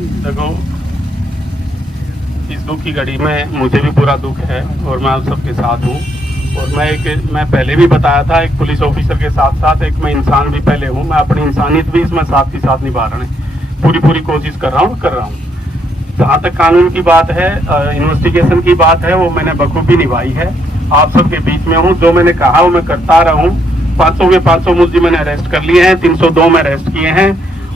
देखो, इस दुख की घड़ी में मुझे भी पूरा दुख है और मैं आप सबके साथ हूँ। और मैं पहले भी बताया था, एक पुलिस ऑफिसर के साथ साथ एक मैं इंसान भी पहले हूँ। मैं अपनी इंसानियत भी इसमें साथ ही साथ निभा रहे हैं, पूरी कोशिश कर रहा हूँ। जहाँ तक कानून की बात है, इन्वेस्टिगेशन की बात है, वो मैंने बखूबी निभाई है। आप सबके बीच में हूँ, जो मैंने कहा वो मैं करता रहा हूँ। 500 के 500 मुलजिम मैंने अरेस्ट कर लिए हैं, 302 में अरेस्ट किए हैं।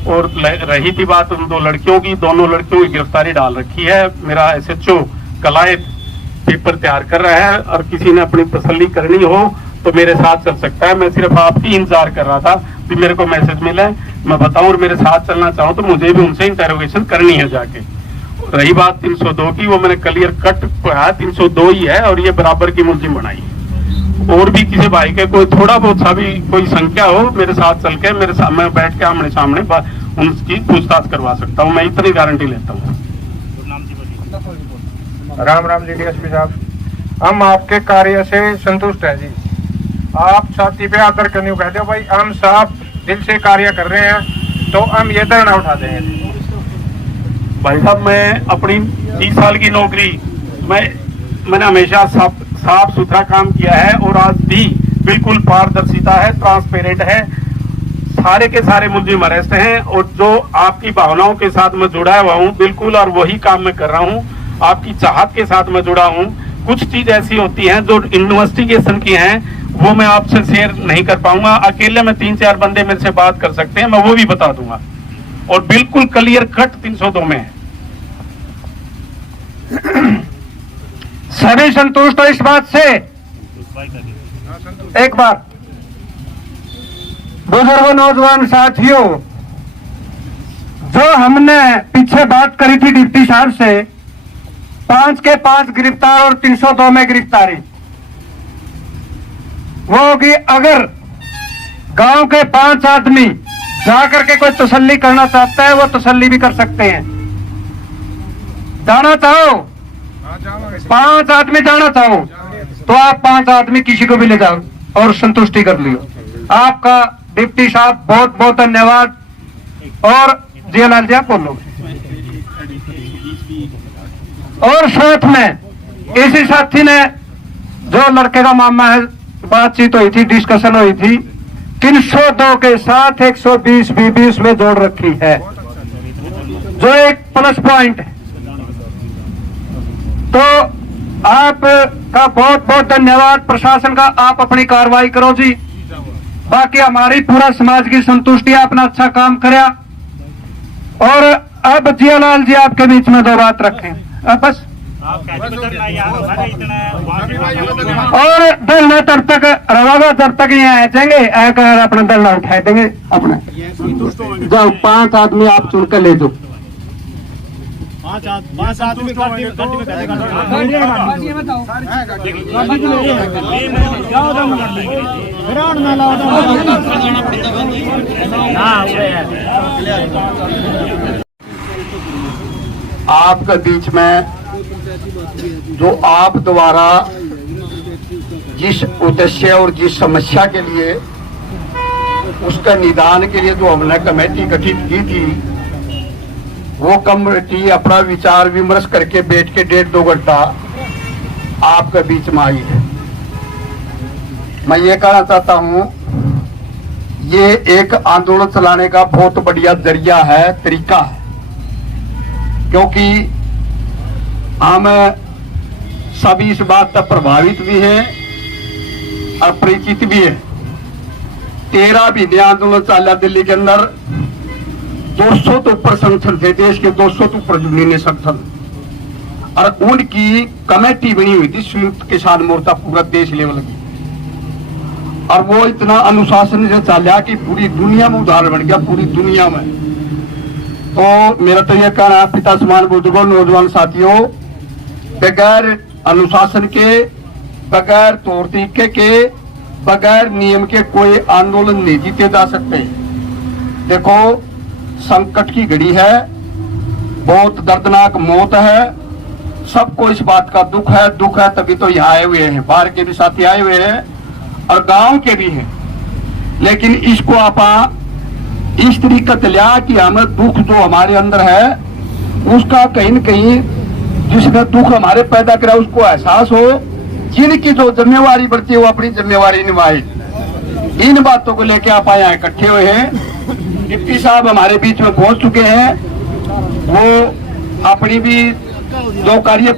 और रही थी बात उन 2 लड़कियों की, दोनों लड़कियों की गिरफ्तारी डाल रखी है। मेरा SHO कलायत पेपर तैयार कर रहा है, और किसी ने अपनी तसल्ली करनी हो तो मेरे साथ चल सकता है। मैं सिर्फ आपकी इंतजार कर रहा था कि मेरे को मैसेज मिले, मैं बताऊं, और मेरे साथ चलना चाहूँ तो मुझे भी उनसे इंटरोगेशन करनी है जाके। रही बात 302 की, वो मैंने क्लियर कट कहा, 302 ही है और ये बराबर की मुलजिम बनाई। और भी किसी भाई के कोई थोड़ा बहुत सा भी कोई संख्या हो, मेरे साथ चल के मैं बैठ के आमने सामने उनकी पूछताछ करवा सकता हूँ, मैं इतनी गारंटी लेता हूँ। राम राम जी DSP साहब, हम आपके कार्य से संतुष्ट हैं जी। आप छाती पे आकर क्यों कहते हो भाई, हम साफ दिल से कार्य कर रहे हैं तो हम ये धरना उठा देंगे। भाई साहब, मैं अपनी 30 साल की नौकरी मैंने हमेशा साफ सुथरा काम किया है, और आज भी बिल्कुल पारदर्शिता है, ट्रांसपेरेंट है। सारे के सारे मुलजिम अरेस्ट हैं, और जो आपकी भावनाओं के साथ मैं जुड़ा हुआ हूँ बिल्कुल, और वही काम मैं कर रहा हूँ। आपकी चाहत के साथ मैं जुड़ा हूँ। कुछ चीज ऐसी होती हैं जो इन्वेस्टिगेशन की हैं, वो मैं आपसे शेयर नहीं कर पाऊंगा। अकेले में 3-4 बंदे मेरे से बात कर सकते हैं, मैं वो भी बता दूंगा, और बिल्कुल क्लियर कट 302 में है। सभी संतुष्ट हो इस बात से? एक बार बुजुर्गों, नौजवान साथियों, जो हमने पीछे बात करी थी डिप्टी साहब से, 5 के 5 गिरफ्तार और 302 में गिरफ्तारी, वो होगी। अगर गांव के 5 आदमी जाकर के कोई तसल्ली करना चाहता है, वो तसल्ली भी कर सकते हैं। जाना चाहो, 5 आदमी जाना चाहो तो आप 5 आदमी किसी को भी ले जाओ और संतुष्टि कर लियो। आपका डिप्टी साहब बहुत बहुत धन्यवाद। और जियालाल जी आप बोलो। और साथ में इसी साथी ने, जो लड़के का मामला है, बातचीत हुई थी, डिस्कशन हुई थी, 302 के साथ 120 भी उसमें जोड़ रखी है, जो एक प्लस पॉइंट है। तो आपका बहुत बहुत धन्यवाद। प्रशासन का आप अपनी कार्रवाई करो जी। बाकी हमारी पूरा समाज की संतुष्टि, अपना अच्छा काम करया। और अब जियालाल जी आपके बीच में 2 बात रखें, अब बस। और धरना तब तक रवागा, जब तक यहाँ आ जाएंगे, आकर अपना धरना उठा देंगे अपना। जाओ 5 आदमी आप चुनकर ले दो। 5 आदमी आपके बीच में जो आप द्वारा जिस उद्देश्य और जिस समस्या के लिए, उसका निदान के लिए जो हमने कमेटी गठित की थी, वो कमेटी अपना विचार विमर्श करके बैठ के 1.5-2 घंटा आपके बीच में आई है। मैं ये कहना चाहता हूँ, ये एक आंदोलन चलाने का बहुत बढ़िया जरिया है, तरीका है, क्योंकि हम सभी इस बात से प्रभावित भी हैं और परिचित भी है। 13 महीने आंदोलन चला दिल्ली के अंदर, 200 तो ऊपर संगठन थे, देश के 200 तो ऊपर यूनियन संगठन, और उनकी कमेटी बनी हुई थी, संयुक्त किसान मोर्चा पूरा देश लेवल की, और वो इतना अनुशासन से चला कि पूरी दुनिया में उदाहरण बन गया, पूरी दुनिया में। तो मेरा तो यह कहना है, पिता समान बुजुर्गों, नौजवान साथियों, बगैर अनुशासन के, बगैर तौर तरीके के, बगैर नियम के कोई आंदोलन नहीं जीते जा सकते। देखो, संकट की घड़ी है, बहुत दर्दनाक मौत है, सबको इस बात का दुख है, तभी तो यहाँ आए हुए हैं, बाहर के भी साथी आए हुए हैं और गांव के भी हैं। लेकिन इसको आप इस तरीके से लिया कि हमें दुख जो हमारे अंदर है उसका कहीं न कहीं जिसने दुख हमारे पैदा करा उसको एहसास हो, जिनकी जो जिम्मेवारी बढ़ती है वो अपनी जिम्मेवारी निभाए। इन बातों को लेकर आप यहाँ इकट्ठे हुए हैं। डिप्टी साहब हमारे बीच में पहुंच चुके हैं, वो अपनी भी जो कार्य